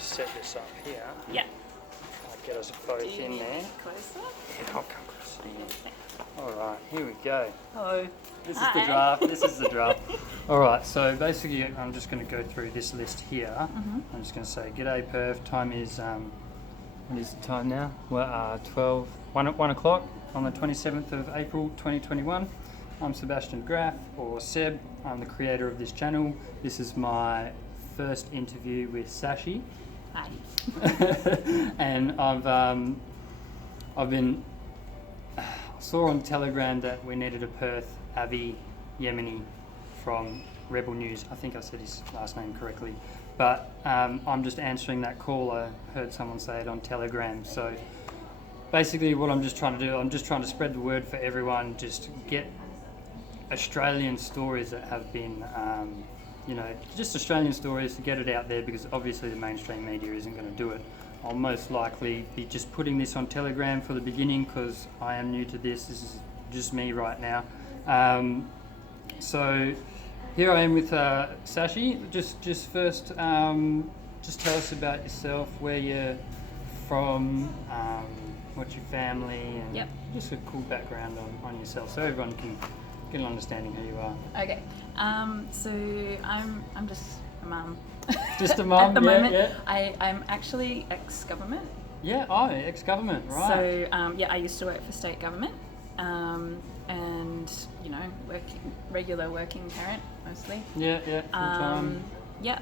just set this up here. Yeah. I'll get us both in there. Closer? Yeah, I'll come closer. All right, here we go. Hello. This is Hi. the draft. This is the draft. All right, so basically I'm just going to go through this list here. I'm just going to say, G'day Perth. Time is, what is the time now? Well, 1 o'clock on the 27th of April 2021. I'm Sebastian Graff, or Seb. I'm the creator of this channel. This is my first interview with Sashi. Hi. And I saw on Telegram that we needed a Perth Avi Yemeni from Rebel News. I think I said his last name correctly. But I'm just answering that call. I heard someone say it on Telegram. So basically what I'm just trying to do, I'm just trying to spread the word for everyone, just get Australian stories that have been, just Australian stories, to get it out there, because obviously the mainstream media isn't going to do it. I'll most likely be just putting this on Telegram for the beginning, because I am new to this. This is just me right now. So here I am with Sashi. Just first, just tell us about yourself, where you're from, what's your family, and just a cool background on yourself, so everyone can get an understanding who you are. Okay. So I'm just a mum. Just a mum. At the moment, yeah. I'm actually ex-government. Yeah. Oh, ex-government, right? So I used to work for state government, and regular working parent mostly. Yeah. Full time. Yeah.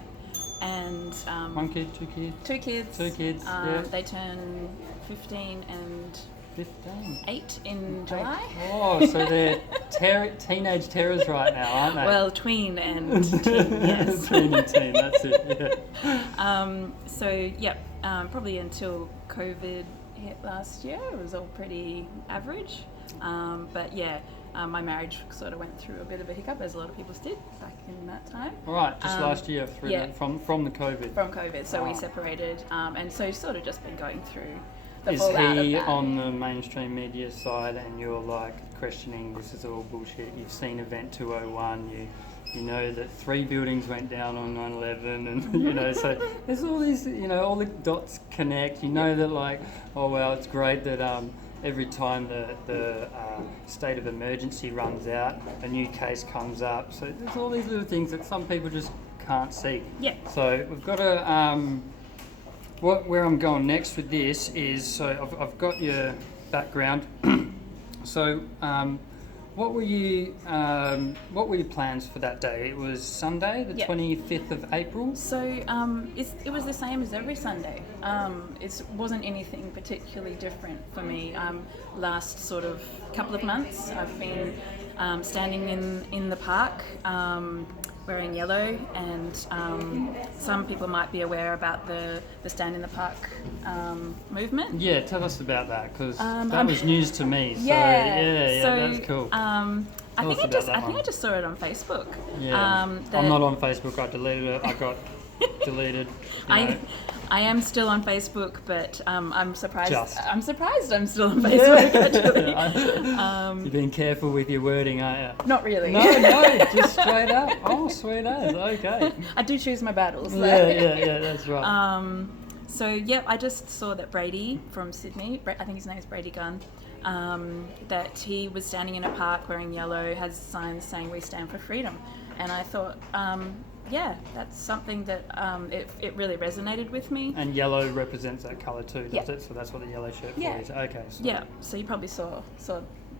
And One kid, two kids. Two kids. Two kids. Yeah. They turn 15 and 15. 8 in July. Oh, so they're teenage terrors right now, aren't they? Well, tween and teen, yes. Tween and teen, that's it, yeah. Probably until COVID hit last year, it was all pretty average. My marriage sort of went through a bit of a hiccup, as a lot of people's did back in that time. All right, just last year, from the COVID. From COVID, so we separated, and so sort of just been going through the Is fallout of he that. on the mainstream media side, and you're like questioning this is all bullshit? You've seen Event 201, you know that 3 buildings went down on 9/11, and so there's all these, all the dots connect. That like, oh well, it's great that every time the state of emergency runs out, a new case comes up. So there's all these little things that some people just can't see. Yeah. So we've got to. Where I'm going next with this is, so I've got your background. So, what were your plans for that day? It was Sunday, the 25th of April. So it was the same as every Sunday. It wasn't anything particularly different for me. Last sort of couple of months, I've been standing in the park. Wearing yellow, and some people might be aware about the Stand in the Park movement. Yeah, tell us about that, because that was news to me. So that's cool. I think I just saw it on Facebook. Yeah, I'm not on Facebook. I deleted it. I got deleted. I am still on Facebook, but I'm surprised. I'm surprised I'm still on Facebook. Actually, you've been careful with your wording, aren't you? Not really. No, just straight up. Oh, sweet as. Okay. I do choose my battles. Yeah, that's right. I just saw that Brady from Sydney, I think his name is Brady Gunn, that he was standing in a park wearing yellow, has signs saying "We stand for freedom," and I thought. That's something that it really resonated with me. And yellow represents that colour too, does it? So that's what the yellow shirt for is. Okay. So. Yeah. So you probably saw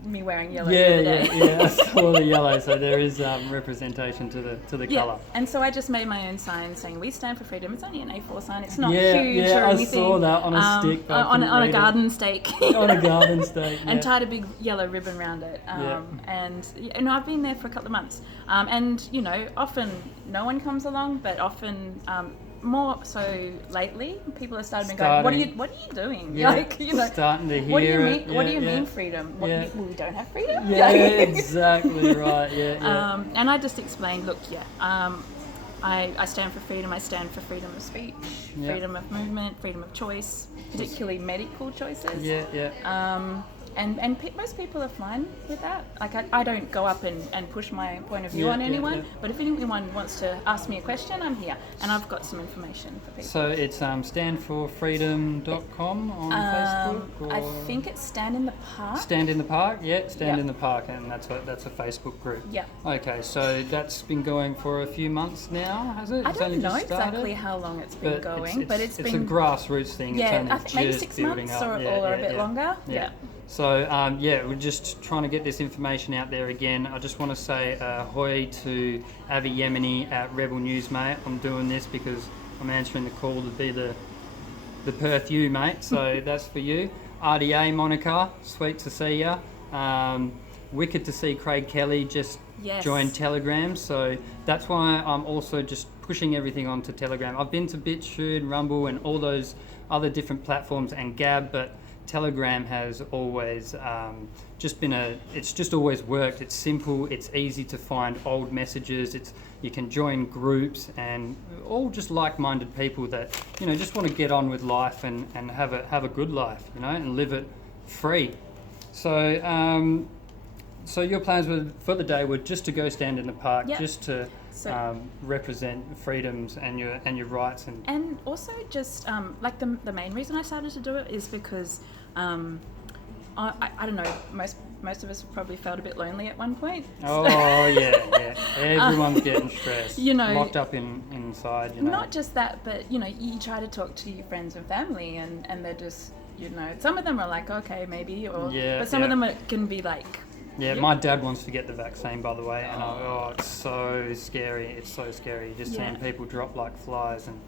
me wearing yellow. Yeah. I saw the yellow. So there is representation to the colour. And so I just made my own sign saying "We stand for freedom." It's only an A4 sign. It's not huge or anything. I saw that on a stick. On a garden stake. On a garden stake. Yeah. And tied a big yellow ribbon around it. And I've been there for a couple of months. Often no one comes along, but often more so lately, people have started going, what are you doing? Yeah, starting to hear what do you mean? it. What do you mean freedom? We don't have freedom? Yeah, exactly right. Yeah. And I just explained, look, I stand for freedom. I stand for freedom of speech, freedom of movement, freedom of choice, particularly medical choices. most people are fine with that. Like I don't go up and push my point of view on anyone, but if anyone wants to ask me a question, I'm here, and I've got some information for people. So it's standforfreedom.com on Facebook? Or? I think it's Stand in the Park. Stand in the Park? Yeah, Stand in the Park, and that's a Facebook group. Yeah. Okay, so that's been going for a few months now, has it? I don't know exactly how long it's been going, but it's been... It's a grassroots thing. Yeah, I think maybe 6 months or a bit longer. Yeah. So, we're just trying to get this information out there again. I just want to say ahoy to Avi Yemeni at Rebel News, mate. I'm doing this because I'm answering the call to be the Perth you, mate. So that's for you. RDA, Monica, sweet to see ya. Wicked to see Craig Kelly just join Telegram. So that's why I'm also just pushing everything onto Telegram. I've been to BitChute, Rumble, and all those other different platforms and Gab, but Telegram has always it's just always worked. It's simple, it's easy to find old messages, you can join groups and all just like-minded people that, just want to get on with life and have a good life, and live it free. So so your plans for the day were just to go stand in the park, just to represent freedoms and your rights, and also just like the main reason I started to do it is because I don't know, most of us probably felt a bit lonely at one point. Oh yeah, everyone's getting stressed, locked up inside. Not just that, but you try to talk to your friends and family, and they're just some of them are like okay maybe, but some of them can be like. Yeah, my dad wants to get the vaccine, by the way, and it's so scary. It's so scary. Just seeing people drop like flies, and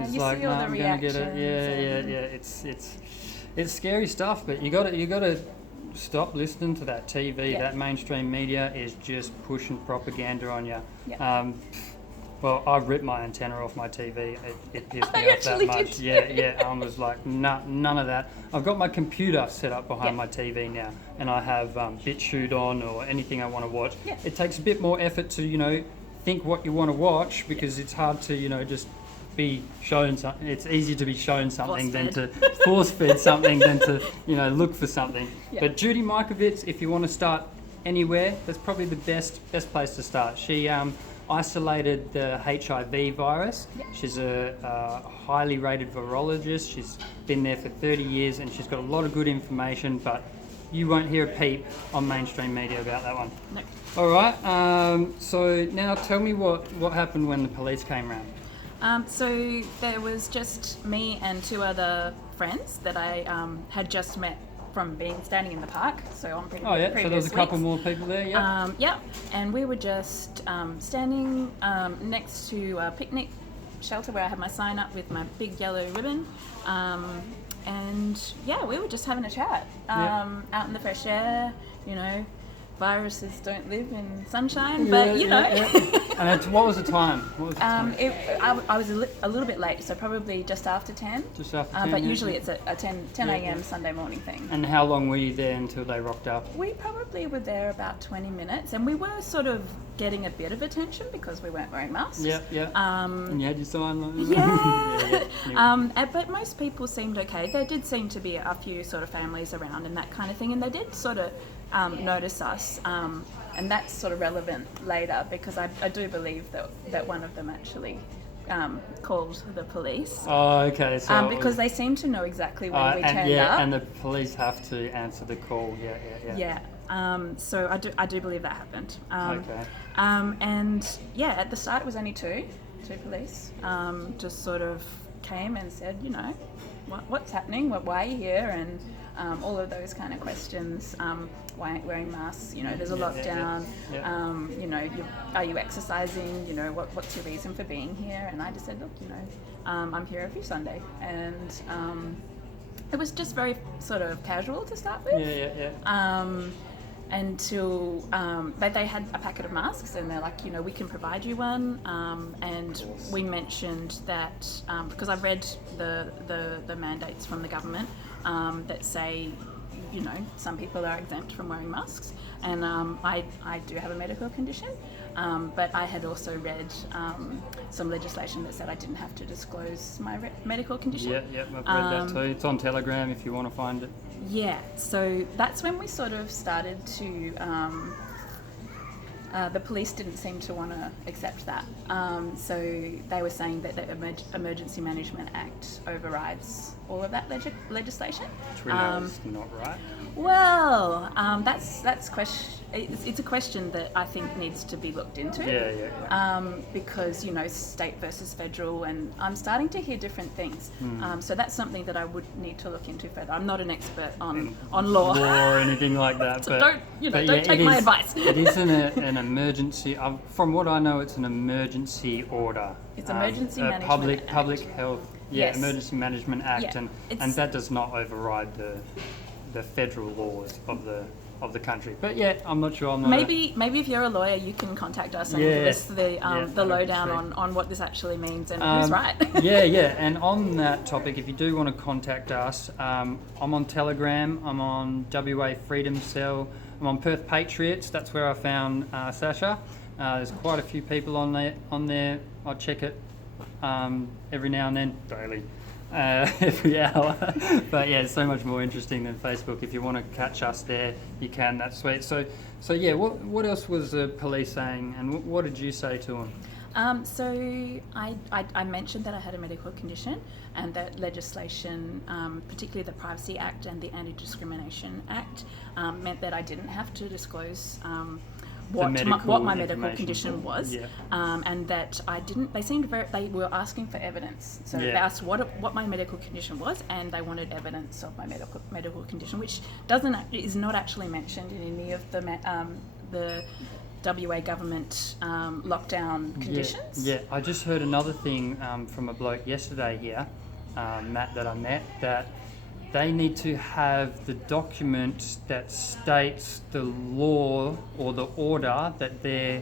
he's like, no, I'm going to get it. Yeah. It's scary stuff, but you got to stop listening to that TV. That mainstream media is just pushing propaganda on you. Well, I ripped my antenna off my TV. It pissed me off that much. I was like, none of that. I've got my computer set up behind my TV now, and I have BitChute on or anything I want to watch. It takes a bit more effort to, think what you want to watch, because it's hard to, just be shown something. It's easier to be shown something than to force-fed something than to, look for something. But Judy Mikovits, if you want to start anywhere, that's probably the best place to start. She isolated the HIV virus. She's a highly rated virologist. She's been there for 30 years and she's got a lot of good information, but you won't hear a peep on mainstream media about that one. No. All right, so now tell me what happened when the police came round. So there was just me and two other friends that I had just met from standing in the park, so on previous so there was a couple more people there, and we were just standing next to a picnic shelter where I had my sign up with my big yellow ribbon, and we were just having a chat out in the fresh air. Viruses don't live in sunshine, but And what was the time? I was a little bit late, so probably just after 10. Just after 10. But usually it's a 10 a.m. Sunday morning thing. And how long were you there until they rocked up? We probably were there about 20 minutes, and we were sort of getting a bit of attention because we weren't wearing masks. And you had your sign. But most people seemed okay. There did seem to be a few sort of families around and that kind of thing, and they did sort of notice us, and that's sort of relevant later because I do believe that one of them actually called the police. Oh, okay. So because they seem to know exactly when we turned up. And the police have to answer the call. So I do believe that happened. Okay. And at the start it was only two police. Just sort of came and said, what's happening? Why are you here? And all of those kind of questions. Why aren't you wearing masks? There's a lockdown. Are you exercising? What's your reason for being here? And I just said, look, I'm here every Sunday. And it was just very sort of casual to start with. Until they had a packet of masks and they're like, we can provide you one. And we mentioned that because I've read the mandates from the government that say, some people are exempt from wearing masks, and I do have a medical condition, But I had also read some legislation that said I didn't have to disclose my medical condition. Yeah, I've read that too. It's on Telegram if you want to find it. Yeah, so that's when we sort of started to. The police didn't seem to want to accept that. So they were saying that the Emergency Management Act overrides all of that legislation. Which we know is not right. Well, that's question. It's a question that I think needs to be looked into. Yeah. Because state versus federal, and I'm starting to hear different things. So that's something that I would need to look into further. I'm not an expert on law or anything like that. So but don't take my advice. It isn't an emergency. From what I know, it's an emergency order. It's Emergency Management Act. Public health. Yeah, Yes. Emergency Management Act, Yeah, and that does not override the federal laws of the country. But yeah, I'm not sure. Maybe if you're a lawyer, you can contact us and give us the lowdown on what this actually means and who's right. yeah. And on that topic, if you do want to contact us, I'm on Telegram. I'm on WA Freedom Cell. I'm on Perth Patriots. That's where I found Sasha. There's quite a few people on there. I check it every now and then, daily. Every hour. But yeah, it's so much more interesting than Facebook. If you want to catch us there, you can. That's sweet. So yeah, what else was the police saying, and what did you say to them? So I mentioned that I had a medical condition, and that legislation, particularly the Privacy Act and the Anti-Discrimination Act, meant that I didn't have to disclose what my medical condition was, and that I didn't. They were asking for evidence. So they asked what my medical condition was, and they wanted evidence of my medical condition, which is not actually mentioned in any of the WA government lockdown conditions. Yeah, I just heard another thing from a bloke yesterday here, Matt, that I met, that they need to have the document that states the law or the order that they're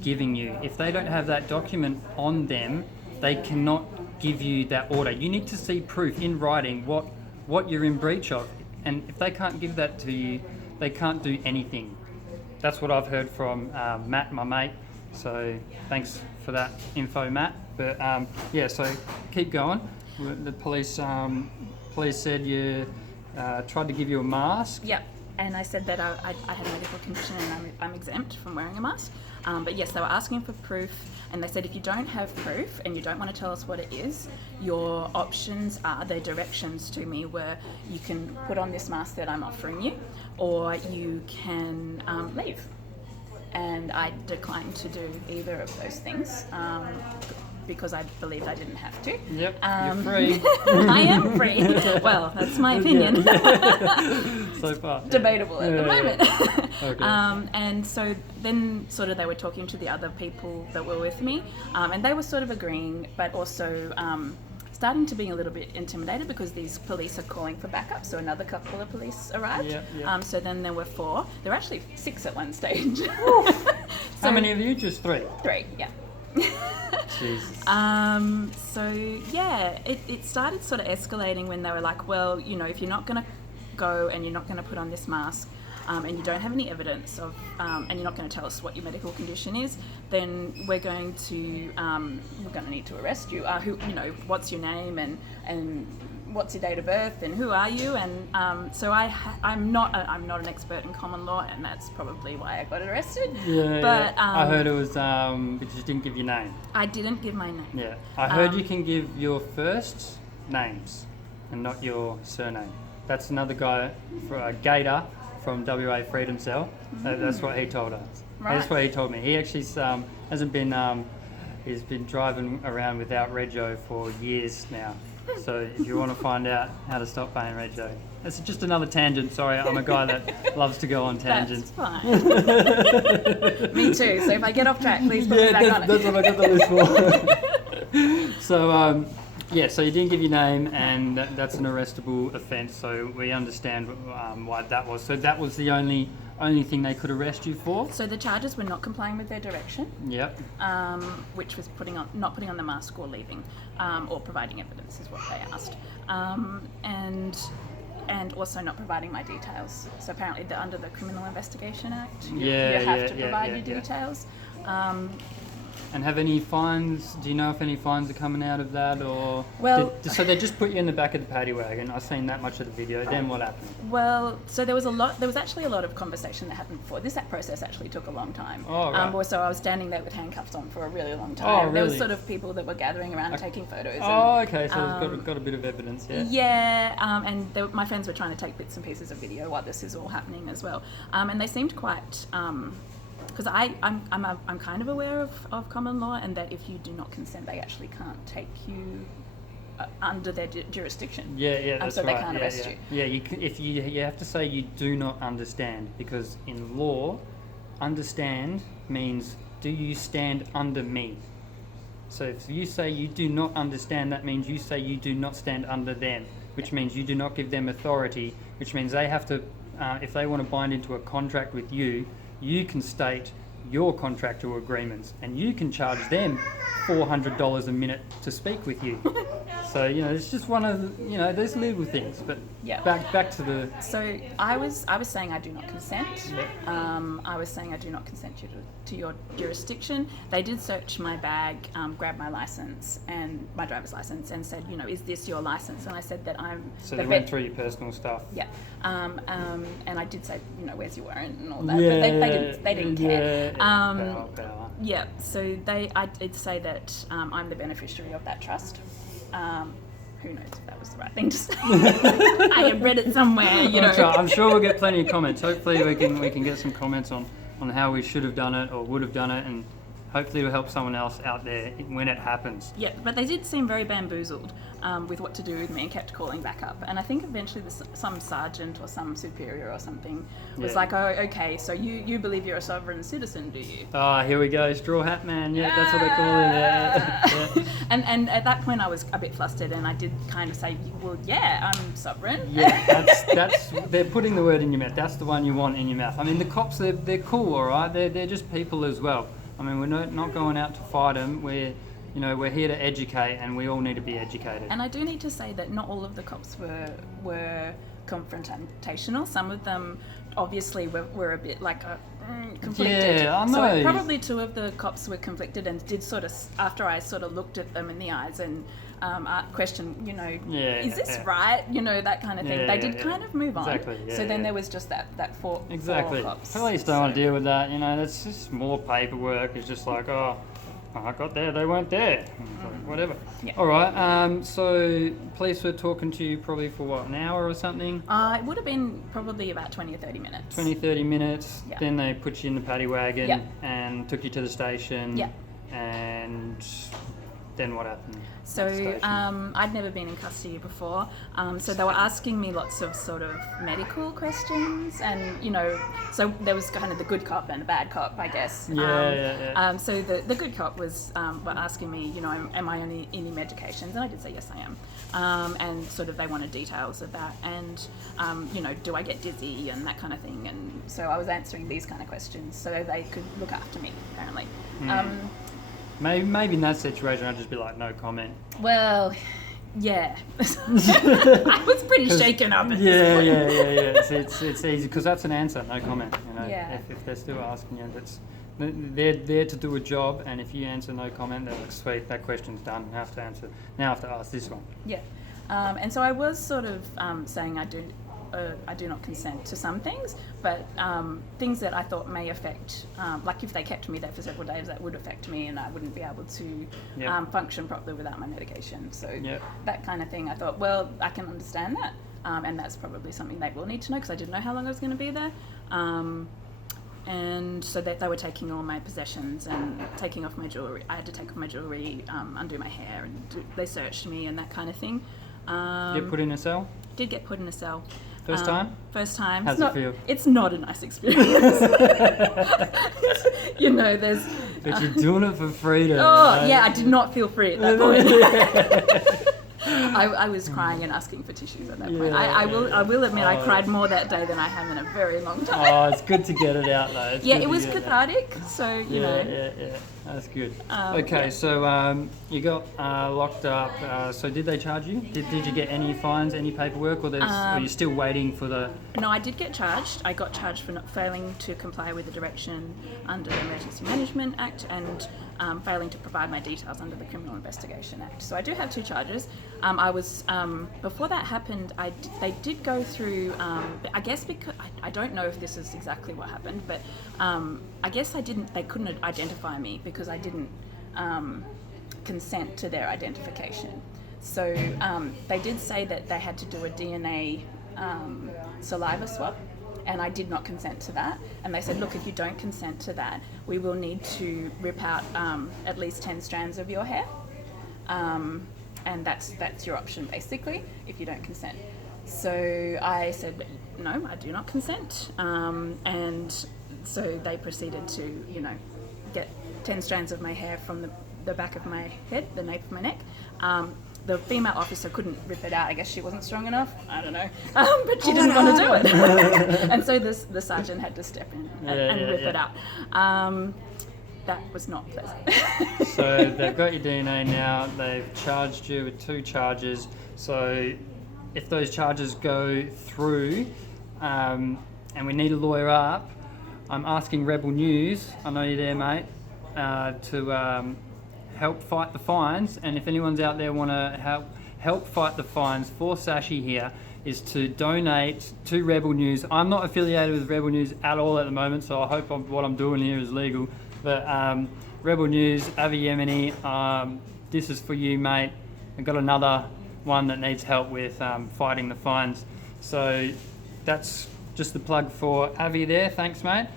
giving you. If they don't have that document on them, they cannot give you that order. You need to see proof in writing what you're in breach of. And if they can't give that to you, they can't do anything. That's what I've heard from Matt, my mate. So thanks for that info, Matt. But so keep going. The police said you tried to give you a mask. Yep, and I said that I had a medical condition and I'm exempt from wearing a mask. But yes, they were asking for proof, and they said if you don't have proof and you don't want to tell us what it is, your options are, their directions to me were, you can put on this mask that I'm offering you, or you can leave. And I declined to do either of those things. Because I believed I didn't have to. Yep, you're free. I am free. Well, that's my opinion. So far. Debatable at the moment. Okay. And so then sort of they were talking to the other people that were with me, and they were sort of agreeing, but also starting to be a little bit intimidated because these police are calling for backup. So another couple of police arrived. Yep. So then there were 4. There were actually 6 at one stage. How many of you? Just 3? 3, yeah. Jesus. So yeah, it started sort of escalating when they were like, well, if you're not going to go and you're not going to put on this mask, and you don't have any evidence of, and you're not going to tell us what your medical condition is, then we're going to need to arrest you. What's your name and what's your date of birth and who are you? And so I'm not an expert in common law, and that's probably why I got arrested. But I heard it was, but you didn't give your name. I didn't give my name. Yeah, I heard you can give your first names and not your surname. That's another guy, Gator from WA Freedom Cell. That's what he told us. Right. That's what he told me. He actually hasn't been. He's been driving around without rego for years now. So if you want to find out how to stop paying rego, that's just another tangent. Sorry, I'm a guy that loves to go on tangents. That's fine. Me too. So if I get off track, please put me back on it. That's what I got the list for. So you didn't give your name, and that's an arrestable offence. So we understand why that was. So that was the only thing they could arrest you for. So the charges were not complying with their direction. Yep. Which was not putting on the mask or leaving, or providing evidence is what they asked, and also not providing my details. So apparently, under the Criminal Investigation Act, you have to provide your details. And have any fines? Do you know if any fines are coming out of that, or Well- so they just put you in the back of the paddy wagon? I've seen that much of the video. Then what happened? Well, so there was actually a lot of conversation that happened before. That process actually took a long time. Oh, right. So I was standing there with handcuffs on for a really long time. Oh, There was really? sort of people that were gathering around and taking photos. Oh, okay. So it's got a bit of evidence. Yeah. Yeah, and my friends were trying to take bits and pieces of video while this is all happening as well. And they seemed quite, because I'm kind of aware of common law, and that if you do not consent, they actually can't take you under their jurisdiction. Yeah, that's so right. they can't arrest you. Yeah, you have to say you do not understand, because in law, understand means do you stand under me? So if you say you do not understand, that means you say you do not stand under them, which means you do not give them authority, which means they have to, if they want to bind into a contract with you, you can state your contractual agreements, and you can charge them $400 a minute to speak with you. So it's just one of there's legal things. But Yeah. back to the. So I was saying I do not consent. I was saying I do not consent to your jurisdiction. They did search my bag, grab my license and my driver's license, and said, is this your license? And I said that I'm. So they went through your personal stuff. Yeah. And I did say, where's your warrant and all that, but they didn't care. Power. Yeah. So I did say that I'm the beneficiary of that trust. Who knows if that was the right thing to say? I have read it somewhere, I'm sure we'll get plenty of comments. Hopefully we can get some comments on how we should have done it or would have done it, and hopefully it'll help someone else out there when it happens. Yeah, but they did seem very bamboozled with what to do with me, and kept calling back up. And I think eventually some sergeant or some superior or something was like, oh, okay, so you believe you're a sovereign citizen, do you? Ah, here we go, straw hat man. Yeah, that's what they call it. Yeah. And at that point I was a bit flustered, and I did kind of say, well, yeah, I'm sovereign. Yeah, that's they're putting the word in your mouth. That's the one you want in your mouth. I mean, the cops, they're cool, all right? They're just people as well. I mean, we're not going out to fight them. We're here to educate, and we all need to be educated. And I do need to say that not all of the cops were confrontational. Some of them obviously were a bit like conflicted. Yeah, I know. So probably two of the cops were conflicted, and did sort of, after I sort of looked at them in the eyes and questioned, is this right? That kind of thing. They did kind of move on. Exactly. Yeah, so then there was just that four cops. Police don't want to deal with that. That's just more paperwork. It's just like, oh, I got there, they weren't there. Like, whatever. Yeah. All right. So police were talking to you probably for what, an hour or something? It would have been probably about 20 or 30 minutes. 20, 30 minutes. Yeah. Then they put you in the paddy wagon Yeah. and took you to the station. Yeah. And then what happened? So I'd never been in custody before, so they were asking me lots of sort of medical questions, and so there was kind of the good cop and the bad cop, I guess. Yeah. So the good cop was were asking me, am I on any medications, and I did say yes, I am, and sort of they wanted details of that, and do I get dizzy and that kind of thing, and so I was answering these kind of questions so they could look after me, apparently. Maybe in that situation I'd just be like, no comment. Well, yeah. I was pretty shaken up at this point. Yeah. It's easy, because that's an answer, no comment. Yeah. If they're still asking you, they're there to do a job, and if you answer no comment, they're like, sweet, that question's done. I have to answer. Now I have to ask this one. Yeah. And so I was sort of saying I do not consent to some things, but things that I thought may affect, like if they kept me there for several days, that would affect me, and I wouldn't be able to function properly without my medication. So that kind of thing, I thought, well, I can understand that, and that's probably something they will need to know, because I didn't know how long I was going to be there. And so they were taking all my possessions and taking off my jewellery. I had to take off my jewellery, undo my hair, and they searched me and that kind of thing. Get put in a cell? Did get put in a cell. First time? First time. How's it feel? It's not a nice experience. There's... But you're doing it for freedom. Oh, yeah, I did not feel free at that point. I was crying and asking for tissues at that point. Yeah, I will admit I Oh, cried more that day than I have in a very long time. Oh, it's good to get it out though. It's Yeah, good it to was get that. cathartic, so you know. Yeah. That's good. Yeah. So you got locked up. So did they charge you? Did you get any fines, any paperwork, or are you still waiting for the? No, I did get charged. I got charged for not failing to comply with the direction under the Emergency Management Act and failing to provide my details under the Criminal Investigation Act. So I do have 2 charges. I was before that happened. They did go through. I guess because I don't know if this is exactly what happened, but I guess they couldn't identify me because I didn't consent to their identification. So they did say that they had to do a DNA saliva swab, and I did not consent to that. And they said, look, if you don't consent to that, we will need to rip out at least 10 strands of your hair. And that's your option, basically, if you don't consent. So I said, no, I do not consent. And so they proceeded to, get 10 strands of my hair from the back of my head, the nape of my neck. The female officer couldn't rip it out. I guess she wasn't strong enough. I don't know. But she didn't want to do it. And so the sergeant had to step in and rip it out. That was not pleasant. So they've got your DNA now. They've charged you with 2 charges. So if those charges go through and we need a lawyer up, I'm asking Rebel News, I know you're there, mate, to help fight the fines. And if anyone's out there want to help fight the fines for Sashi here, is to donate to Rebel News. I'm not affiliated with Rebel News at all at the moment, so I hope what I'm doing here is legal. But Rebel News, Avi Yemeni, this is for you, mate. I've got another one that needs help with fighting the fines. So that's just the plug for Avi there. Thanks, mate.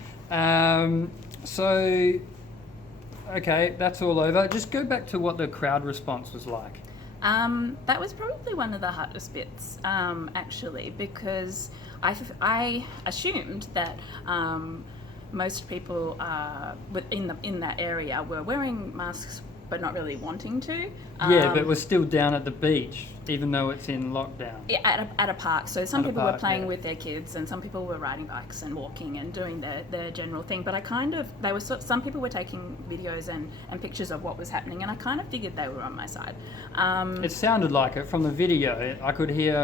Okay, that's all over. Just go back to what the crowd response was like. That was probably one of the hardest bits, actually, because I assumed that most people in that area were wearing masks but not really wanting to. But we're still down at the beach, even though it's in lockdown. Yeah, at a park. So some people were playing with their kids, and some people were riding bikes and walking and doing their general thing. But some people were taking videos and pictures of what was happening, and I kind of figured they were on my side. It sounded like it from the video. I could hear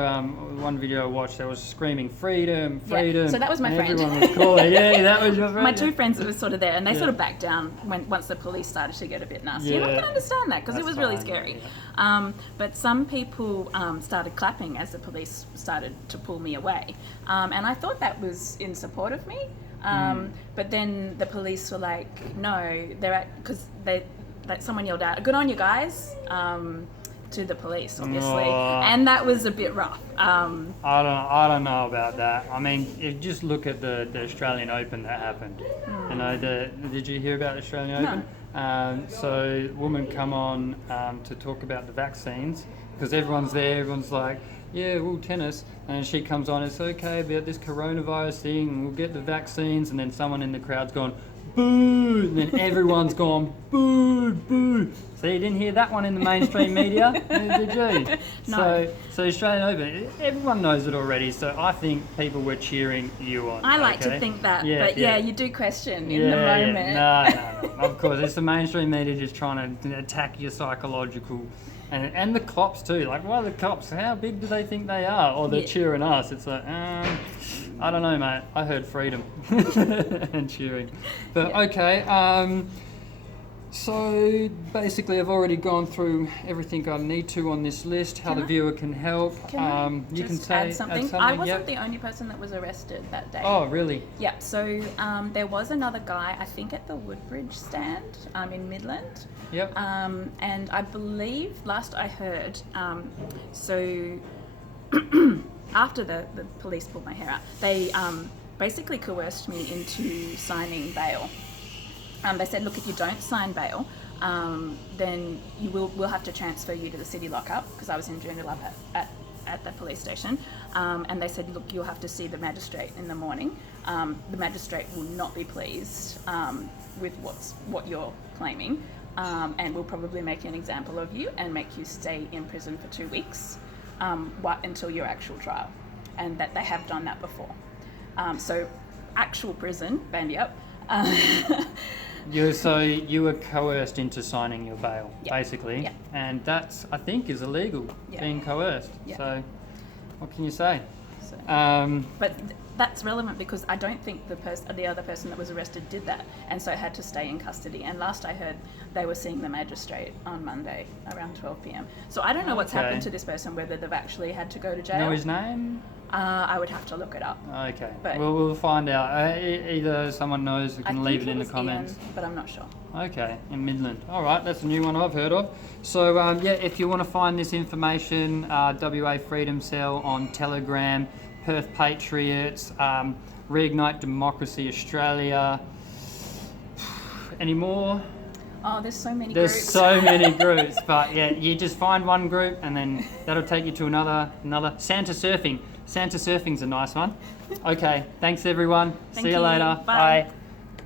one video I watched. They was screaming freedom. Yeah, so that was my friend. Everyone was calling. Yeah, that was your friend. My 2 friends that were sort of there, and they sort of backed down once the police started to get a bit nasty. And I can understand that because it was really scary. Yeah. But some people started clapping as the police started to pull me away, and I thought that was in support of me. But then the police were like, "No, because someone yelled out, 'Good on you guys!' To the police, obviously, and that was a bit rough. I don't know about that. I mean, just look at the Australian Open that happened. Did you hear about the Australian Open? So woman come on to talk about the vaccines because everyone's there. Everyone's like, yeah, well, tennis. And she comes on, it's okay about this coronavirus thing, and we'll get the vaccines. And then someone in the crowd's gone, boo! And then everyone's gone, boo, boo. So you didn't hear that one in the mainstream media, did you? No. So Australian Open, everyone knows it already. So I think people were cheering you on. I like to think that, but you do question in the moment. No. Of course, it's the mainstream media just trying to attack your psychological. And the cops too. Like, what are the cops? How big do they think they are? Or they're cheering us. It's like, I don't know, mate. I heard freedom and cheering. But okay. So basically, I've already gone through everything I need to on this list. How the viewer can help. You can add something. I wasn't the only person that was arrested that day. Oh, really? Yeah. So there was another guy, I think, at the Woodbridge stand in Midland. Yep. And I believe, last I heard, so after the police pulled my hair out, they basically coerced me into signing bail. They said, look, if you don't sign bail, then we'll have to transfer you to the city lockup, because I was in Joondalup at the police station. And they said, look, you'll have to see the magistrate in the morning. The magistrate will not be pleased with what you're claiming, and will probably make an example of you and make you stay in prison for 2 weeks. until your actual trial, and that they have done that before. So actual prison, bandy up. So you were coerced into signing your bail, Yeah. basically, Yeah. and that's, I think, is illegal, Yeah. being coerced. Yeah. So what can you say? So, Um, but that's relevant because I don't think the other person that was arrested did that, and so had to stay in custody. And last I heard, they were seeing the magistrate on Monday around 12 p.m. So I don't know what's Okay. happened to this person, whether they've actually had to go to jail. know his name? I would have to look it up. Okay, But- we'll find out. Either someone knows, we I can think leave it it in the was comments. Ian, but I'm not sure. Okay, in Midland. All right, that's a new one I've heard of. So yeah, if you want to find this information, WA Freedom Cell on Telegram, Perth Patriots, Reignite Democracy Australia. Any more? Oh, there's so many There's groups. so many groups, but yeah, you just find one group and then that'll take you to another. Santa Surfing. Santa Surfing's a nice one. Okay, thanks everyone. Thank See you you. later. Bye. Bye.